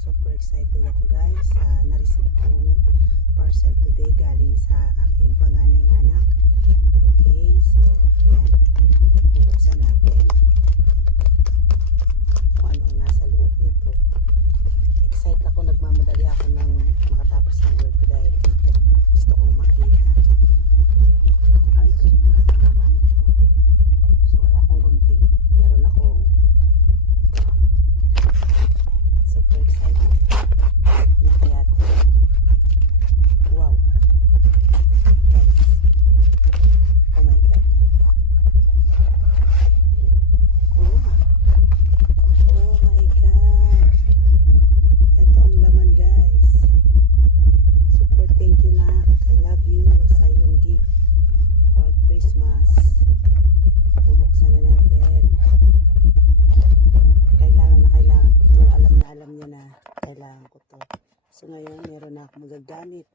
super excited ako guys. Na-receive kong parcel today galing sa aking panganay na anak. Okay, so yan. Bubuksan natin kung ano ang nasa loob nito. Excited ako, nagmamadali ako ng makatapos ng work ko dahil dito gusto kong makita kung ano yung nasa laman nito. So wala akong gunting, meron akong super excited. Nakiyat. Wow. Guys. Oh my God. Oh. Oh my God. Ito ang laman guys. Super thank you na. I love you sa iyong gift for Christmas. Bubuksan na natin. Kailangan ko to. Alam niya na kailangan ko to. So ngayon meron na akong magagamit.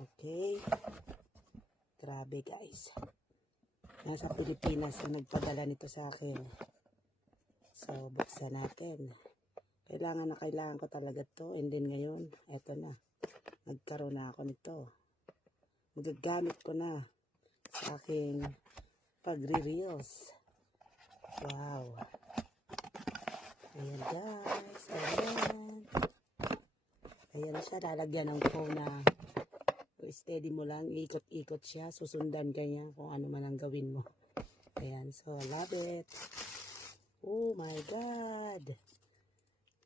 Okay. Grabe guys. Nasa Pilipinas na nagpadala nito sa akin. So buksan natin. Kailangan ko talaga to. And then ngayon, eto na. Nagkaroon na ako nito. Magagamit ko na sa aking pagre-reels. Wow. Ayan guys. Ayan. Ayan siya. Lalagyan ng phone na steady mo lang. Ikot-ikot siya. Susundan ka niya kung ano man ang gawin mo. Ayan. So, love it. Oh my God.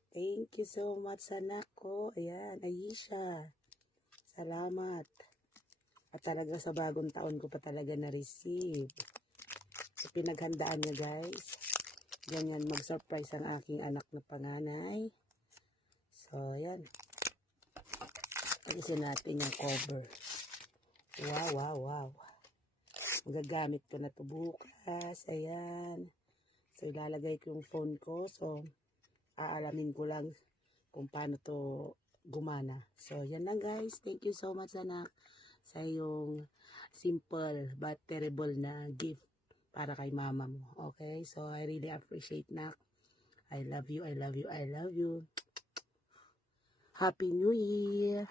Thank you so much anak ko. Ayan. Aisha. Salamat. At talaga sa bagong taon ko pa talaga na-receive. So, pinaghandaan niya guys. Ganyan mag-surprise ang aking anak na panganay. So, ayan. Alisin natin yung cover. Wow, wow, wow. Magagamit ko na ito bukas. Ayan. So, ilalagay ko yung phone ko. So, aalamin ko lang kung paano to gumana. So, yan lang guys. Thank you so much anak sa yung simple but terrible na gift para kay mama mo. Okay? So, I really appreciate nak. I love you, I love you, I love you. Happy New Year!